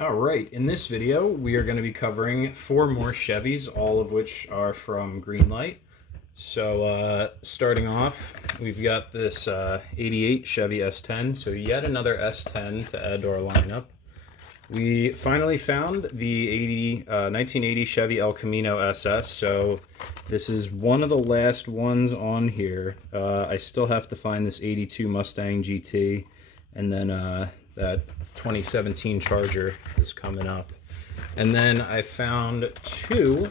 All right, in this video, we are going to be covering 4 more Chevys, all of which are from Greenlight. So starting off, we've got this 88 Chevy S10, so yet another S10 to add to our lineup. We finally found the 1980 Chevy El Camino SS, so this is one of the last ones on here. I still have to find this 82 Mustang GT, and then that 2017 Charger is coming up. And then I found 2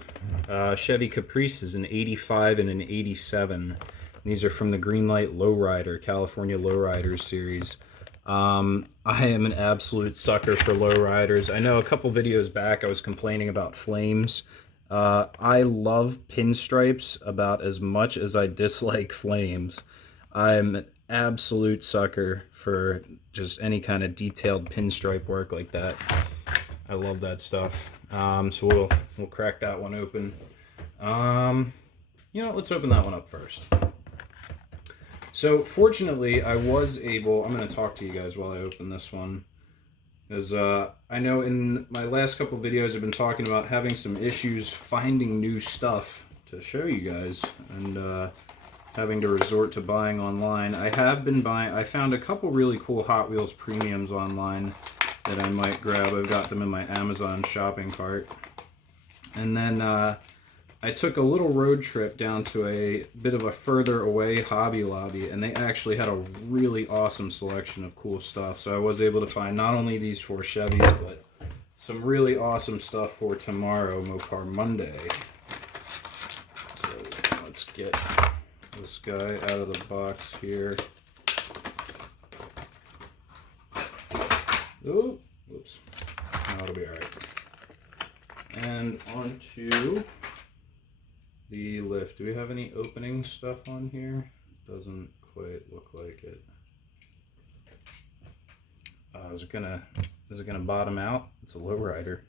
Chevy Caprices, an 85 and an 87. These are from the Greenlight Lowrider, California Lowriders series. I am an absolute sucker for lowriders. I know a couple videos back I was complaining about flames. I love pinstripes about as much as I dislike flames. I'm an absolute sucker for just any kind of detailed pinstripe work like that. I love that stuff. So we'll crack that one open. Let's open that one up first. So fortunately, I was able, I'm going to talk to you guys while I open this one, because I know in my last couple videos I've been talking about having some issues finding new stuff to show you guys, and having to resort to buying online. I have been buying, I found a couple really cool Hot Wheels premiums online that I might grab. I've got them in my Amazon shopping cart. And then I took a little road trip down to a bit of a further away Hobby Lobby, and they actually had a really awesome selection of cool stuff. So I was able to find not only these 4 Chevys, but some really awesome stuff for tomorrow, Mopar Monday. So let's get this guy out of the box here. Oh, whoops. No, it'll be all right. And onto the lift. Do we have any opening stuff on here? Doesn't quite look like it. Is it gonna bottom out? It's a lowrider.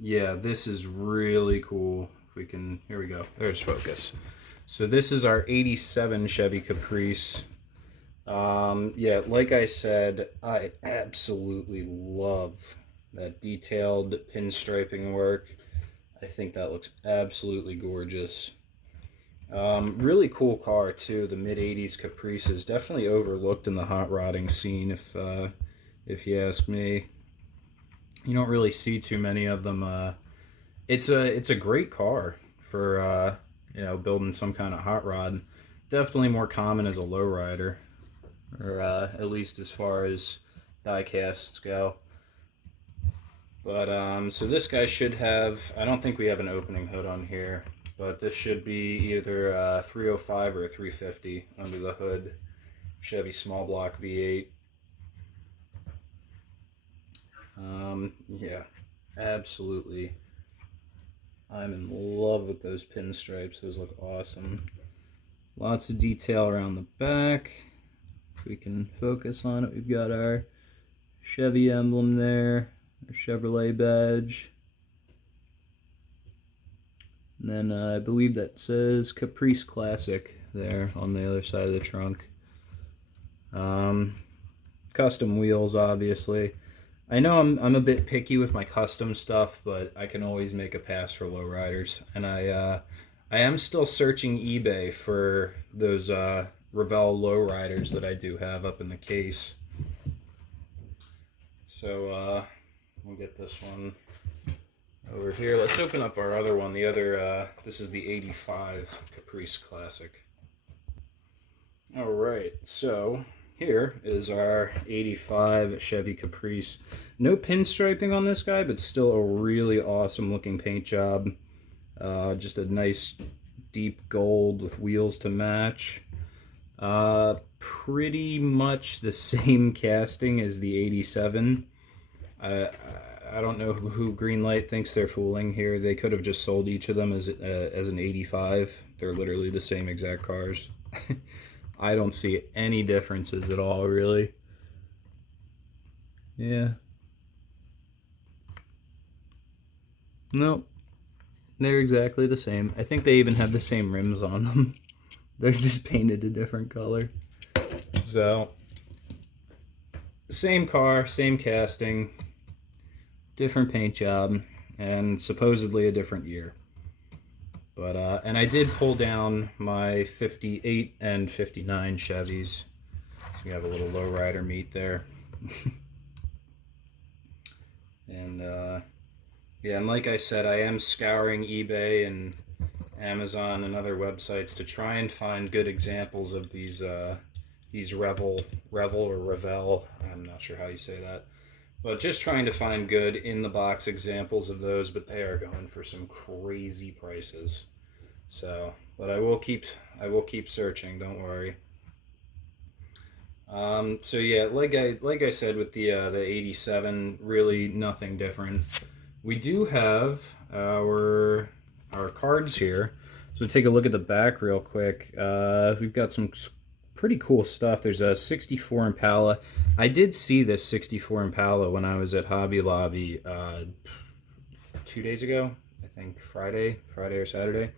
Yeah, this is really cool. If we can, here we go. There's focus. So this is our 87 Chevy Caprice. Yeah, like I said, I absolutely love that detailed pinstriping work. I think that looks absolutely gorgeous. Really cool car too. The mid-80s Caprice is definitely overlooked in the hot rodding scene, if you ask me. You don't really see too many of them. It's a great car for building some kind of hot rod. Definitely more common as a lowrider, or at least as far as die casts go. But so this guy should have, I don't think we have an opening hood on here, but this should be either 305 or 350 under the hood. Chevy small block V8. Yeah, absolutely. I'm in love with those pinstripes. Those look awesome. Lots of detail around the back. If we can focus on it, we've got our Chevy emblem there, our Chevrolet badge. And then I believe that says Caprice Classic there on the other side of the trunk. Custom wheels, obviously. I know I'm a bit picky with my custom stuff, but I can always make a pass for lowriders. And I am still searching eBay for those Revell lowriders that I do have up in the case. So we'll get this one over here. Let's open up our other one. The other, this is the 85 Caprice Classic. All right, so here is our 85 Chevy Caprice. No pinstriping on this guy, but still a really awesome looking paint job. Just a nice deep gold with wheels to match. Pretty much the same casting as the 87. I don't know who Greenlight thinks they're fooling here. They could have just sold each of them as an 85. They're literally the same exact cars. I don't see any differences at all, really. Yeah. Nope. They're exactly the same. I think they even have the same rims on them. They're just painted a different color. So same car, same casting, different paint job, and supposedly a different year. But and I did pull down my 58 and 59 Chevys. So you have a little lowrider meet there. And yeah, and like I said, I am scouring eBay and Amazon and other websites to try and find good examples of these Revel or Revel, I'm not sure how you say that, but just trying to find good in-the-box examples of those, but they are going for some crazy prices. So, but I will keep searching, don't worry. So yeah, like I said with the 87, really nothing different. We do have our cards here. So take a look at the back real quick. We've got some pretty cool stuff. There's a 64 Impala. I did see this 64 Impala when I was at Hobby Lobby 2 days ago. I think Friday or Saturday.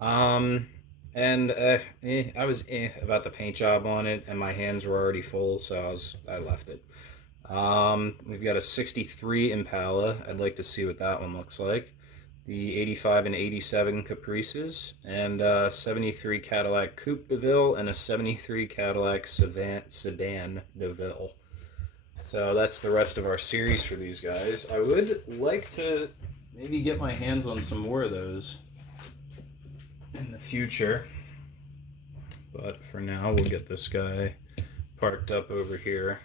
And I was about the paint job on it, and my hands were already full, so I left it. We've got a 63 Impala. I'd like to see what that one looks like. The 85 and 87 Caprices, and 73 Cadillac Coupe de Ville, and a 73 Cadillac Sedan de Ville. So that's the rest of our series for these guys. I would like to maybe get my hands on some more of those in the future, but for now we'll get this guy parked up over here.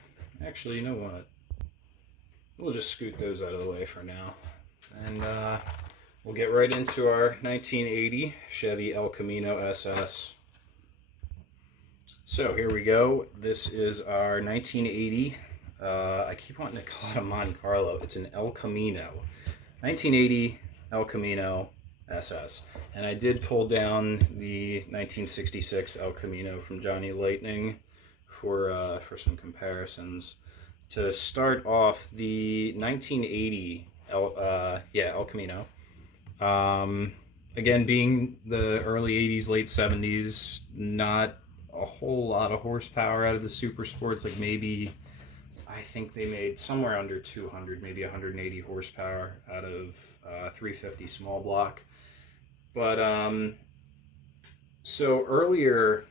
Actually, you know what, we'll just scoot those out of the way for now, and we'll get right into our 1980 Chevy El Camino SS. So here we go. This is our 1980, I keep wanting to call it a Monte Carlo. It's an El Camino 1980 El Camino SS, and I did pull down the 1966 El Camino from Johnny Lightning for some comparisons. To start off, the 1980 El Camino, again, being the early 80s, late 70s, not a whole lot of horsepower out of the super sports. Like maybe, I think they made somewhere under 200, maybe 180 horsepower out of 350 small block. But so earlier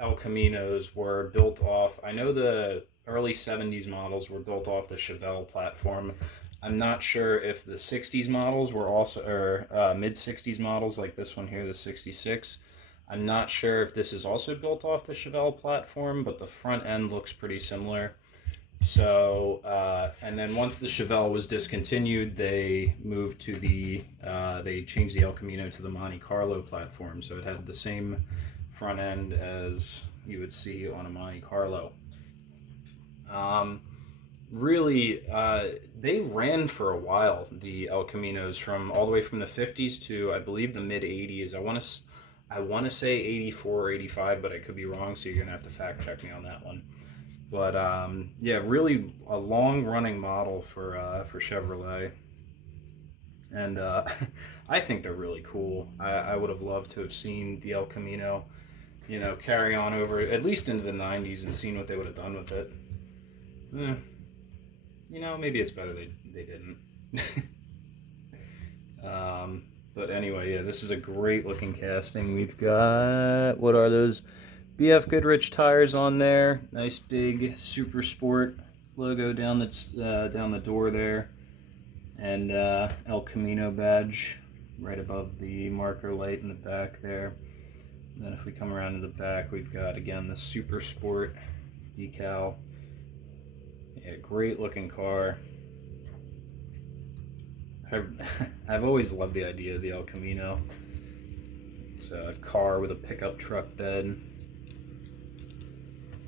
El Caminos were built off, I know the early 70s models were built off the Chevelle platform. I'm not sure if the 60s models were also, or mid 60s models like this one here, the 66. I'm not sure if this is also built off the Chevelle platform, but the front end looks pretty similar. So, and then once the Chevelle was discontinued, they moved to the, they changed the El Camino to the Monte Carlo platform. So it had the same front end as you would see on a Monte Carlo. Really, they ran for a while, the El Caminos, from all the way from the 50s to, I believe, the mid 80s. I want to say 84 or 85, but I could be wrong, so you're gonna have to fact check me on that one. But yeah, really a long-running model for Chevrolet, and I think they're really cool. I would have loved to have seen the El Camino, you know, carry on over at least into the 90s and seen what they would have done with it. You know, maybe it's better they didn't. But anyway, yeah, this is a great looking casting. We've got, what are those? BF Goodrich tires on there. Nice big Super Sport logo down the door there, and El Camino badge right above the marker light in the back there. And then if we come around to the back, we've got again the Super Sport decal. Yeah, great looking car. I've always loved the idea of the El Camino. It's a car with a pickup truck bed.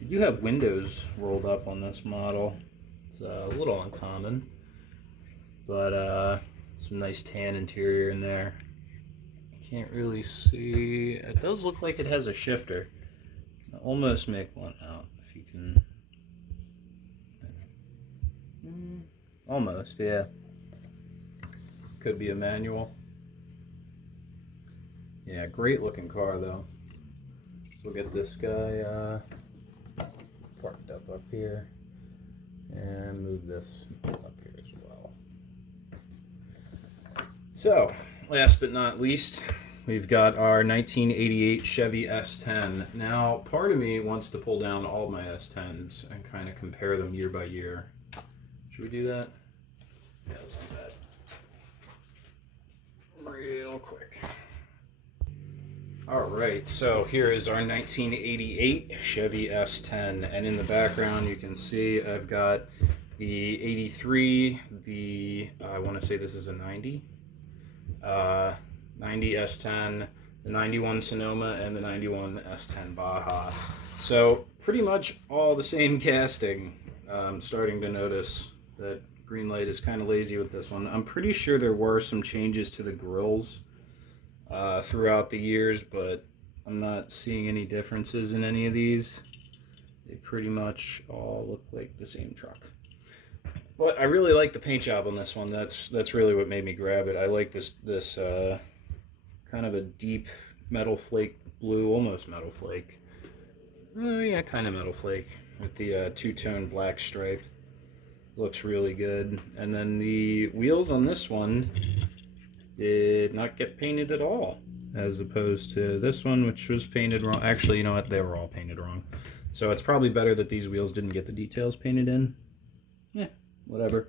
You have windows rolled up on this model. It's a little uncommon, but some nice tan interior in there. Can't really see. It does look like it has a shifter. I'll almost make one out if you can. Almost, yeah. Could be a manual. Yeah, great looking car though. We'll get this guy parked up here. move this up here as well. So, last but not least, we've got our 1988 Chevy S10. Now, part of me wants to pull down all my S10s and kind of compare them year by year. Should we do that? Yeah, let's do that. Real quick. Alright, so here is our 1988 Chevy S10, and in the background you can see I've got the 83, I want to say this is a 90, 90 S10, the 91 Sonoma, and the 91 S10 Baja. So pretty much all the same casting. I'm starting to notice that Greenlight is kind of lazy with this one. I'm pretty sure there were some changes to the grills throughout the years, but I'm not seeing any differences in any of these. They pretty much all look like the same truck. But I really like the paint job on this one. That's really what made me grab it. I like this kind of a deep metal flake blue, almost metal flake. Yeah, kind of metal flake with the two-tone black stripe. Looks really good. And then the wheels on this one did not get painted at all, as opposed to this one, which was painted wrong. Actually, you know what? They were all painted wrong. So it's probably better that these wheels didn't get the details painted in. Yeah, whatever.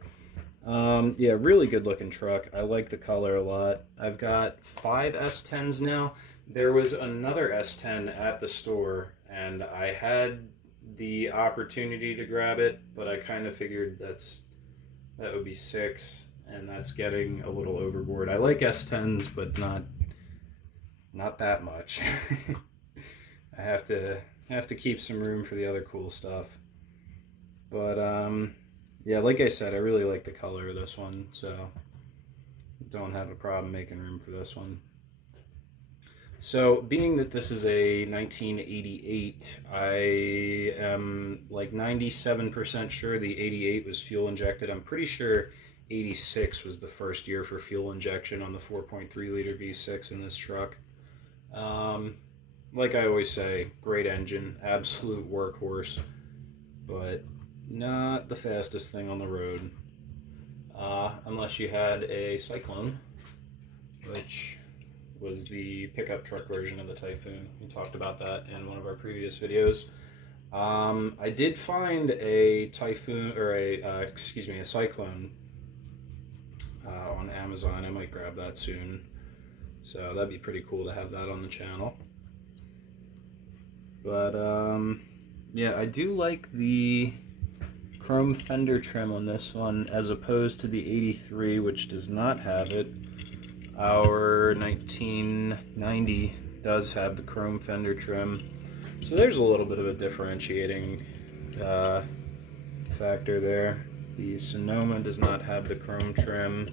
Yeah, really good looking truck. I like the color a lot. I've got 5 S10s now. There was another S10 at the store, and I had the opportunity to grab it, but I kind of figured that would be 6, and that's getting a little overboard. I like S10s, but not that much. I have to keep some room for the other cool stuff. But yeah, like I said, I really like the color of this one, so don't have a problem making room for this one. So, being that this is a 1988, I am like 97% sure the 88 was fuel injected. I'm pretty sure 86 was the first year for fuel injection on the 4.3 liter V6 in this truck. Like I always say, great engine, absolute workhorse, but not the fastest thing on the road. Unless you had a Cyclone, which was the pickup truck version of the Typhoon. We talked about that in one of our previous videos. I did find a Typhoon, or a Cyclone on Amazon. I might grab that soon. So that'd be pretty cool to have that on the channel. But yeah, I do like the chrome fender trim on this one as opposed to the 83, which does not have it. Our 1990 does have the chrome fender trim, so there's a little bit of a differentiating factor there. The Sonoma does not have the chrome trim,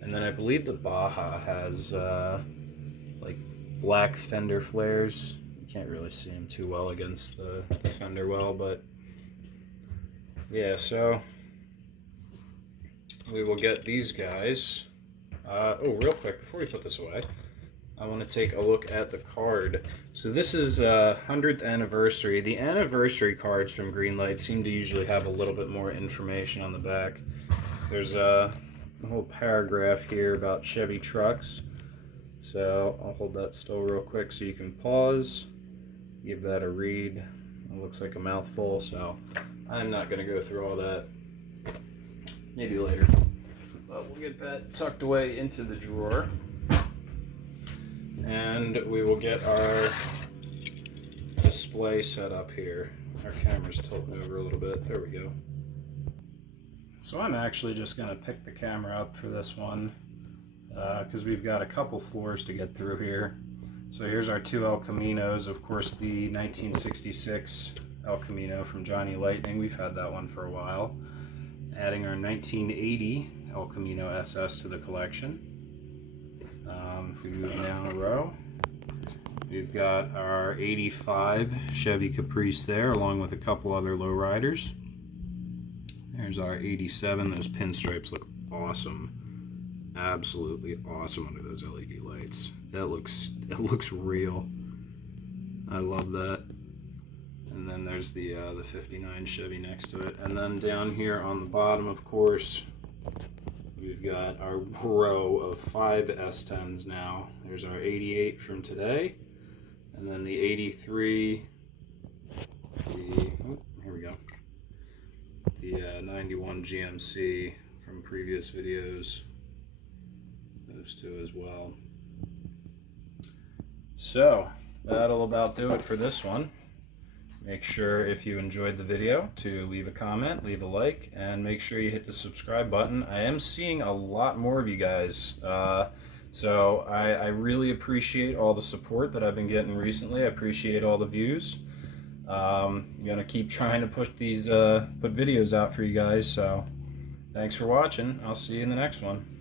and then I believe the Baja has like black fender flares. You can't really see them too well against the fender well, but yeah, so we will get these guys. Oh, real quick, before we put this away, I want to take a look at the card. So this is 100th anniversary. The anniversary cards from Greenlight seem to usually have a little bit more information on the back. There's a whole paragraph here about Chevy trucks. So I'll hold that still real quick so you can pause, give that a read. It looks like a mouthful, so I'm not going to go through all that. Maybe later. But we'll get that tucked away into the drawer. And we will get our display set up here. Our camera's tilting over a little bit. There we go. So I'm actually just going to pick the camera up for this one because we've got a couple floors to get through here. So here's our 2 El Caminos. Of course, the 1966 El Camino from Johnny Lightning. We've had that one for a while. Adding our 1980 El Camino SS to the collection. If we move down a row, we've got our 85 Chevy Caprice there, along with a couple other Lowriders. There's our 87. Those pinstripes look awesome. Absolutely awesome under those LED lights. It looks real. I love that. And then then there's the 59 Chevy next to it. And then down here on the bottom, of course, we've got our row of 5 S10s now. There's our 88 from today, and then the 83, here we go, the 91 GMC from previous videos, those two as well. So that'll about do it for this one. Make sure if you enjoyed the video to leave a comment, leave a like, and make sure you hit the subscribe button. I am seeing a lot more of you guys, so I really appreciate all the support that I've been getting recently. I appreciate all the views. I'm gonna keep trying to push these put videos out for you guys, so thanks for watching. I'll see you in the next one.